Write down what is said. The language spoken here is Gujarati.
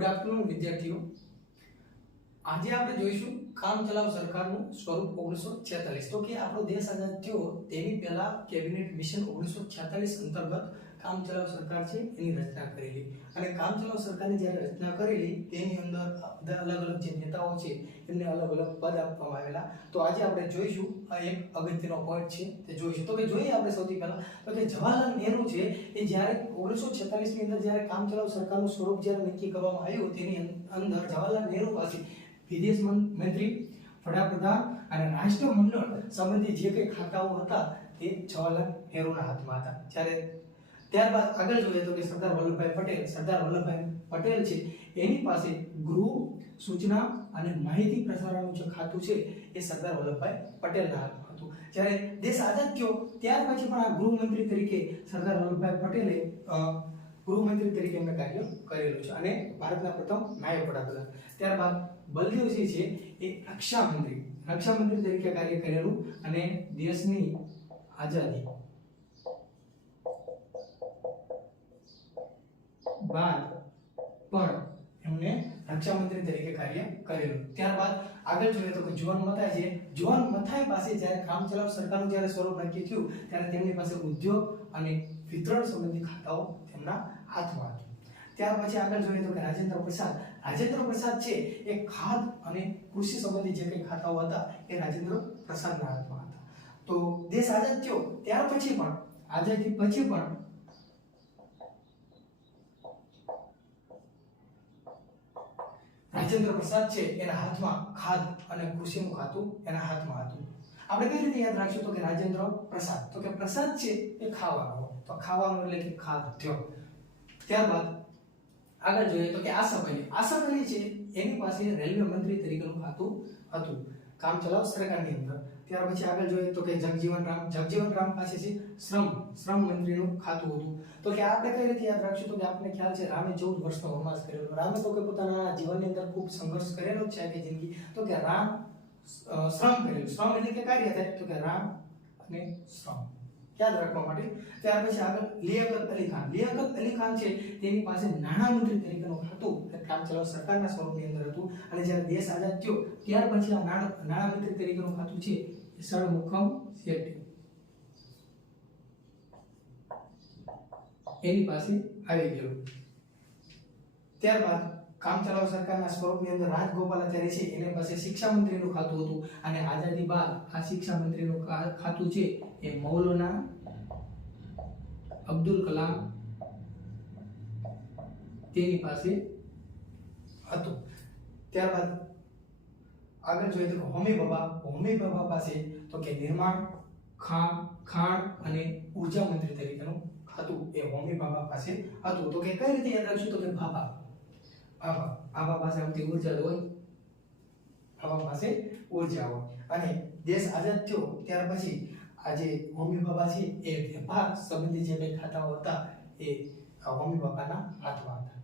ગુડ આફ્ટરનૂન વિદ્યાર્થીઓ। આજે આપણે જોઈશું કામ ચલાઉ સરકારનું સ્વરૂપ 1946। તો કે આપણો દેશ આઝાદ થયો તેની પહેલા કેબિનેટ મિશન 1946 અંતર્ગત કામ ચલાઉ સરકાર છે એની રચના કરેલી, અને કામ ચલાઉ સરકારની જ્યારે રચના કરેલી તેની અંદર બધા અલગ અલગ જે નેતાઓ છે એમને અલગ અલગ પદ આપવામાં આવેલા। તો આજે આપણે જોઈશું આ એક અગત્યનો પોઈન્ટ છે તે જોઈશું। તો કે જોઈએ આપણે સૌથી પહેલા તો કે જવાહરલાલ નહેરુ છે એ જ્યારે 1946 ની અંદર જ્યારે કામ ચલાઉ સરકારનું સ્વરૂપ જ્યારે નક્કી કરવામાં આવ્યું તેની અંદર જવાહરલાલ નહેરુ પાસે વિદેશ મંત્રી, વડાપ્રધાન અને રાષ્ટ્રમંડળ સંબંધી જે કંઈ ખાતાઓ હતા તે જવાહરલાલ નહેરુના હાથમાં હતા। જ્યારે ત્યારબાદ આગળ જોઈએ તો કે સરદાર વલ્લભભાઈ પટેલ છે એની પાસે ગૃહ, સૂચના અને માહિતી પ્રસારણનું જે ખાતું છે એ સરદાર વલ્લભભાઈ પટેલના હાથમાં હતું। જ્યારે દેશ આઝાદ થયો ત્યાર પછી પણ આ ગૃહમંત્રી તરીકે સરદાર વલ્લભભાઈ પટેલે ગૃહમંત્રી તરીકે એમણે કાર્ય કરેલું છે અને ભારતના પ્રથમ નાયબ વડાપ્રધાન। ત્યારબાદ બલદેવસિંહ છે એ રક્ષામંત્રી તરીકે કાર્ય કરેલું અને દેશની આઝાદી બાદ પણ એમણે રક્ષામંત્રી તરીકે કાર્ય કરેલું। ત્યારબાદ આગળ જોઈએ તો કે જુવાન મથાઈ પાસે જ્યારે કામ ચલાઉ સરકારનું જ્યારે સ્વરૂપ નક્કી થયું ત્યારે તેમની પાસે ઉદ્યોગ અને વિતરણ સંબંધી ખાતાઓ તેમના હાથમાં હતા। ત્યાર પછી આગળ જોઈએ તો કે રાજેન્દ્ર પ્રસાદ છે એ ખાદ અને કૃષિ સંબંધી જે કંઈ ખાતાઓ હતા એ રાજેન્દ્ર પ્રસાદના હાથમાં હતા। તો દેશ આઝાદ થયો ત્યાર પછી પણ આઝાદી પછી પણ રાજેન્દ્ર પ્રસાદ છે એના હાથમાં ખાદ અને કૃષિનું ખાતું એના હાથમાં હતું। આપણે કઈ રીતે યાદ રાખશું તો કે રાજેન્દ્ર પ્રસાદ, તો કે પ્રસાદ છે એ ખાવાનો, તો ખાવાનું એટલે કે ખાદ્ય। ત્યારબાદ આગળ જોઈએ તો કે આસફ અલી છે એની પાસે રેલવે મંત્રી તરીકેનું ખાતું હતું કામ ચલાઉ સરકારની અંદર। ત્યાર પછી આગળ જોઈએ તો કે જગજીવન રામ પાસે છે શ્રમ મંત્રીનું ખાતું હતું। તો કે આપણે કઈ રીતે યાદ રાખશું તો કે આપણને ખ્યાલ છે રામે 14 વર્ષનો વનવાસ કરેલો। રામે તો કે પોતાના જીવનની અંદર ખૂબ સંઘર્ષ કરેલો છે આખી જિંદગી। તો કે રામ શ્રમ કરેલું, શ્રમ એટલે કે કાર્ય થાય, તો કે રામ અને શ્રમ યાદ રાખવા માટે। ત્યાર પછી આગળ લિયાકત અલી ખાન છે તેની પાસે નાણામંત્રી તરીકેનું ખાતું કામ ચલાઉ સરકારના સ્વરૂપની અંદર હતું, અને જ્યારે દેશ આઝાદ થયો ત્યાર પછી આ નાણામંત્રી તરીકેનું ખાતું છે એ ષણમુખમ શેટ્ટી એની પાસે આવી ગયું। ત્યારબાદ કામ ચલાઉ સરકારના સ્વરૂપની અંદર રાજગોપાલાચારી છે એની પાસે શિક્ષા મંત્રીનું ખાતું હતું, અને આઝાદી બાદ આ શિક્ષા મંત્રીનું ખાતું છે એ મૌલાના અબ્દુલ કલામ તેની પાસે હતું। ત્યારબાદ આગળ જોઈએ તો હોમી બાબા પાસે તો કે નિર્માણ, ખાણ અને ઉર્જા મંત્રી તરીકેનું ખાતું એ હોમી બાબા પાસે હતું। તો કે કઈ રીતે યાદ રાખશું તો કે ભાભા પાસે આવતી ઉર્જા હોય, ભાભા પાસે ઉર્જા હોય। અને દેશ આઝાદ થયો ત્યાર પછી આજે હોમી બાબા છે એ વેપાર સંબંધી જે કંઈ ખાતાઓ હતા એ હોમી બાબાના હાથમાં હતા।